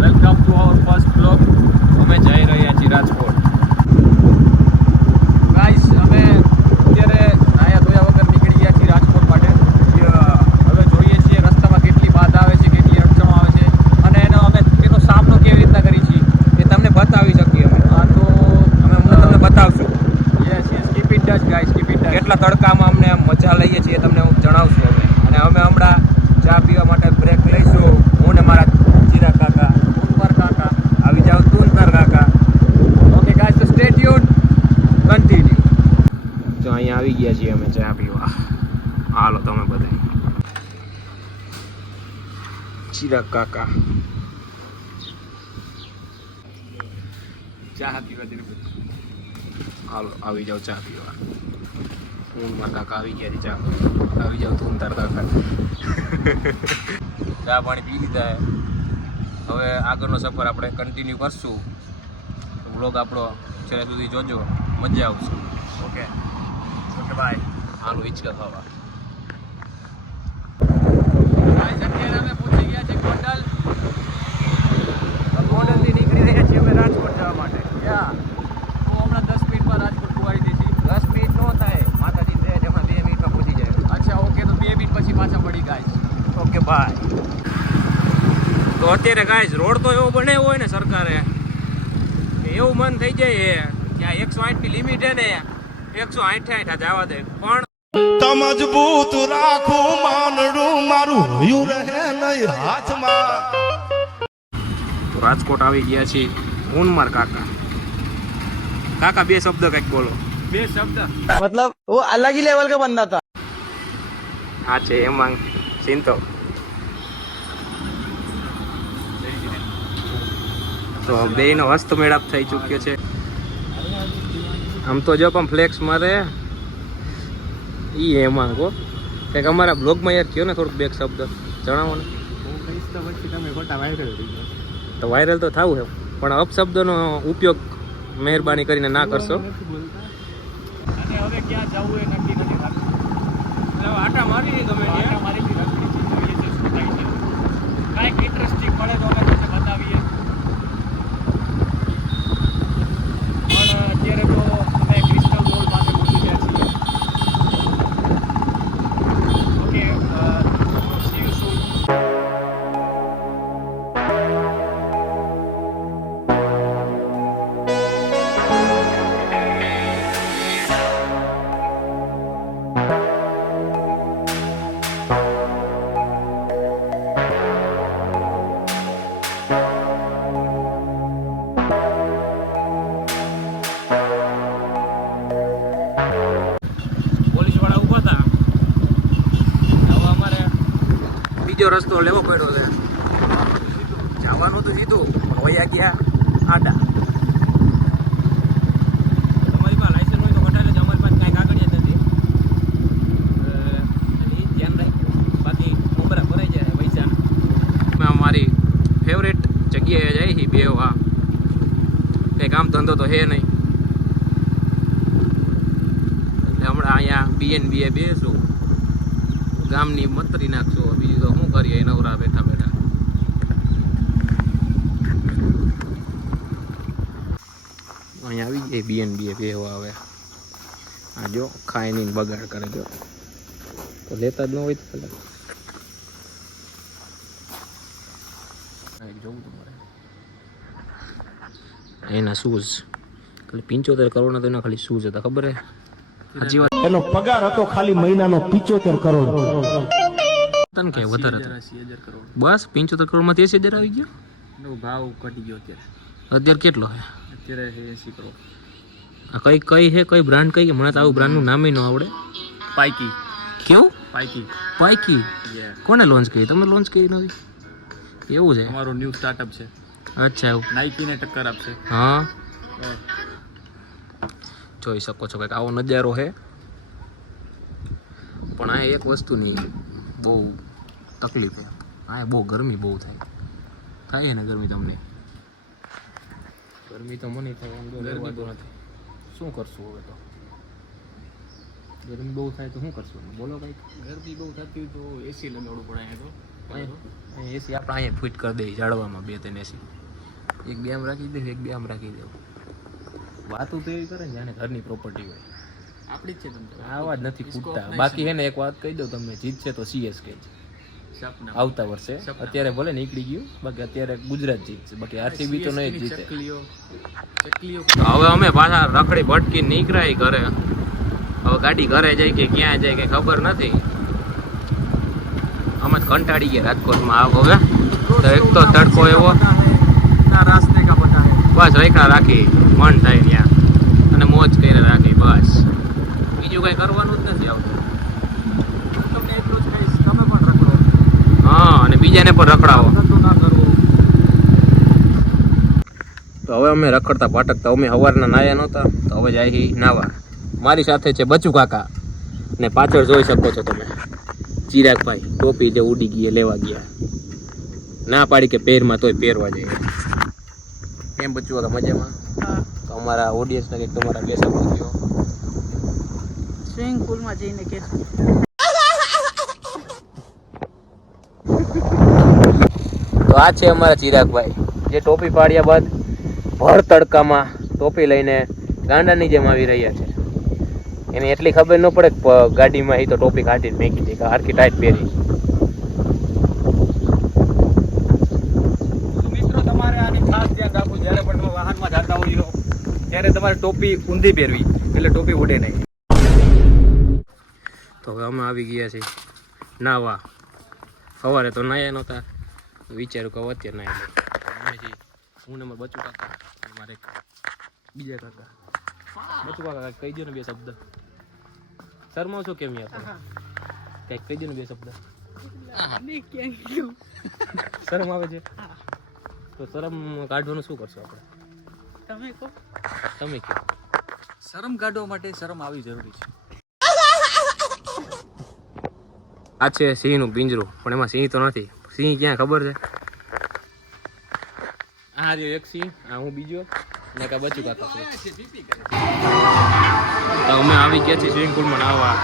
Welcome to our first blog. અમે જઈ રહ્યા છીએ રાજકોટ. ગાઈસ, અમે અત્યારે નાયા ધોયા વગર નીકળી ગયા છીએ રાજકોટ માટે. હવે જોઈએ છીએ રસ્તામાં કેટલી બાધા આવે છે, કેટલી અડચણો આવે છે, અને અમે તેનો સામનો કેવી રીતના કરી છીએ એ તમને બતાવી શકીએ. અમે તો અમે તમને બતાવશું. Yes yes, keep it touch guys, keep it touch. કેટલા તડકામાં અમને મજા લઈએ છીએ તમને હું જણાવશું હવે. અને અમે હમણાં ચા પીવા માટે બ્રેક લઈશું. હું ને મારા ચિરાગ કાકા, ઉપર કાકા, આવી જાવ તુનકર કાકા. ઓકે ગાઈસ, તો સ્ટે ટ્યુન, કન્ટિન્યુ. તો અહીંયા આવી ગયા છીએ અમે ચા પીવા. હાલો તમે બધા. ચિરાગ કાકા ચા પીવા દે. હાલો આવી જાવ ચા પીવા. હું મારા કાકા આવી ગયા ચા. આવી જાવ તું તાર કાકા. ચા પાણી પી લીધા. હવે આગળનો સફર આપણે કન્ટિન્યુ કરશું. તો બ્લોગ આપણો છેલ્લે સુધી જોજો, મજા આવશે. Okay okay bye. હાલો હિંચકા ખાવા. અત્યારે અમે પહોંચી ગયા છીએ ગોંડલ. ગોંડલથી નીકળી રહ્યા છીએ અમે રાજકોટ જવા માટે. યા હું હમણાં 10 મિનિટમાં રાજકોટ પહોંચી દઈશ. 10 મિનિટ ન થાય, માતાજી રહે એમાં 2 મિનિટમાં પહોંચી જાય. અચ્છા ઓકે, તો 2 મિનિટ પછી પાછા મળી ગાઈસ. Okay bye. તો અત્યારે ગાઈસ રોડ તો એવો બનાવ્યો હોય ને સરકારે કે એવું મન થઈ જાય કે આ 160 ની લિમિટ છે ને 160 જવા દે. પણ મજબૂત રાખું માનડું મારું હોયું રહે નહીં હાથમાં. તો રાજકોટ આવી ગયા છીએ. હું માર કાકા. કાકા 2 શબ્દ કંઈક બોલો. 2 શબ્દ मतलब वो अलग ही लेवल का बंदा था. હા છે એમાં ચિંતો. તો બેયનો હસ્તમેળાપ થઈ ચૂક્યો છે. આમ તો જો પણ ફ્લેક્સ મારે ઈ એમાં કહો કંઈક અમારા બ્લોગમાં યાર કયો ને થોડુંક 2 શબ્દ જણાવો ને. હું કહીશ તો પછી તમે ખોટા વાયરલ થઈ જાવ. તો વાયરલ તો થવું છે, પણ અપશબ્દનો ઉપયોગ મહેરબાની કરીને ના કરશો. અને હવે ક્યાં જવું એ નક્કી નથી થતું. એટલે આટા મારી ગમે આટા મારી કાંઈક ઇન્ટરેસ્ટિંગ મળે તો અમે તમને બતાવીએ. પણ અત્યારે તો અમે ક્રિસ્ટલ મોલ પાસે પહોંચી ગયા છીએ. Okay, see you soon. પોલીસવાળા ઊભા હતા. હવે અમારે બીજો રસ્તો લેવો પડ્યો છે. જવાનું તો સીધું પણ વયા ગયા આટા. તમારી પાસે લાયસન્સ હોય તો કઢાવી લેજો. અમારી પાસે કાંઈ કાગળિયા જ નથી. એટલે ધ્યાન રાખજો, બાકી ઉંબરા ભરાઈ જાય પૈસા. અમે અમારી ફેવરેટ જગ્યાએ જાય છે બેવા. કંઈ કામ ધંધો તો હે નહીં. હમણાં અહીંયા BNB બેસું, ગામની મતરી નાખશું. બીજું તો શું કરીએ નવરા બેઠા બેઠા. અહીંયા આવી જાય BNB બેહવા. હવે આ જો ખાઈ નહીં બગાડ કરે. જો તો લેતા જ ન હોય તો પેલા જોવું તમારે. એના શૂઝ ખાલી 75 કરોડના તો એના ખાલી શૂઝ હતા, ખબર હે? સાચી વાત. એનો પગાર હતો ખાલી મહિનાનો 75 કરોડ. તને કે વધારે હતો? 80,000 કરોડ. બસ 75 કરોડમાંથી 80,000 આવી ગયો. એનો ભાવ ઘટી ગયો અત્યારે. અત્યારે કેટલો છે? અત્યારે 80 કરોડ. આ કઈ હે કઈ બ્રાન્ડ કઈ? મને તો આવું બ્રાન્ડનું નામ ન આવડે. પાઇકી. કેવું? પાઇકી. પાઇકી? કોને લોન્ચ કરી? તમે લોન્ચ કરી નથી? એવું છે? અમારો ન્યૂ સ્ટાર્ટઅપ છે. અચ્છા એવું. નાઇકીને ટક્કર આપશે. હા, જોઈ શકો છો કંઈક આવો નજારો છે. પણ આ એક વસ્તુની બહુ તકલીફ છે. આ બહુ ગરમી બહુ થાય ને ગરમી તમને? ગરમી તો મને થવાનું નથી. શું કરશું હવે? તો ગરમી બહુ થાય તો શું કરશું? બોલો કંઈક. ગરમી બહુ થતી હોય તો એસી લગાડવું પડે. તો એસી આપણે અહીંયા ફિટ કરી દઈએ ઝાડવામાં 2-3 એસી એક બે આમ રાખી દે એક બે આમ રાખી દે વાતું તો એવી કરે ને જાણે ઘરની પ્રોપર્ટી હોય આપણી જ છે તમને આવા જ નથી કૂટતા બાકી હે ને એક વાત કહી દઉં તમને જીતશે તો CSK સપના આવતા વર્ષે અત્યારે ભલે નીકળી ગયું બાકી અત્યારે ગુજરાત જીતશે બાકી RCB તો નહીં જ જીતે ચકલીઓ હવે અમે પાછા રખડી ભટકી નીકળાય ઘરે હવે ગાડી ઘરે જાય કે ક્યાં જાય કે ખબર નથી અમે તો કંટાળી ગયા રાજકોટમાં આવ હવે તો એક તો તડકો એવો રાસ્તે કા બતા બસ રેખા રાખી મન થાય ત્યાં અને મોજ કરીને રાખી બસ બીજું કઈ કરવાનું જ નથી આવતું તમને એટલું જ કહીશ તમે પણ રખડો હા અને બીજાને પણ રખડાવો ધંધો ના કરવો તો હવે અમે રખડતા પાટકતા અમે સવારના નાયા નહોતા તો હવે જાય નાવા મારી સાથે છે બચુ કાકા ને પાછળ જોઈ શકો છો તમે ચિરાગભાઈ ટોપી જે ઉડી ગઈ એ લેવા ગયા ના પાડી કે પહેરમાં તોય પહેરવા જઈએ કેમ બચુ કાકા મજામાં તો અમારા ઓડિયન્સને કંઈક તમારા બે શબ્દો કહો સ્વિમિંગ પુલમાં જઈને કે તો આ છે અમારા ચિરાગભાઈ જે ટોપી પાડ્યા બાદ ભર તડકામાં ટોપી લઈને ગાંડાની જેમ આવી રહ્યા છે એને એટલી ખબર ન પડે કે ગાડીમાં એ તો ટોપી કાઢીને મેકી દે કે આરકી ટાઈટ પહેરી મિત્રો તમારે આની ખાસ ધ્યાન રાખવું જ્યારે પણ તમે વાહનમાં જતા હોઈએ ત્યારે તમારે ટોપી ઊંધી પહેરવી એટલે ટોપી ઉડે નહીં તો હવે અમે આવી ગયા છીએ નાવા સવારે તો નાયા નહોતા વિચાર્યું કે હવે અત્યારે નાયા લે હું ને મારા બચુ કાકા મારે બીજા કાકા બચુ કાકા કહી દો ને બે શબ્દ શરમાવ છો કેમ યાર કંઈક કહી દો ને બે શબ્દ શરમ આવે છે તો શરમ કાઢવાનું શું કરશો આપણે તમે કહો તમે કહો શરમ કાઢવા માટે શરમ આવી જરૂરી છે આ છે સિંહનું પિંજરું પણ એમાં સિંહ તો નથી સિંહ ક્યાં ખબર છે આ જે એક સિંહ આ હું બીજો ને કા બચુ કાકા છે તો અમે આવી ગયા છીએ સ્વિમિંગ પુલમાં નાહવા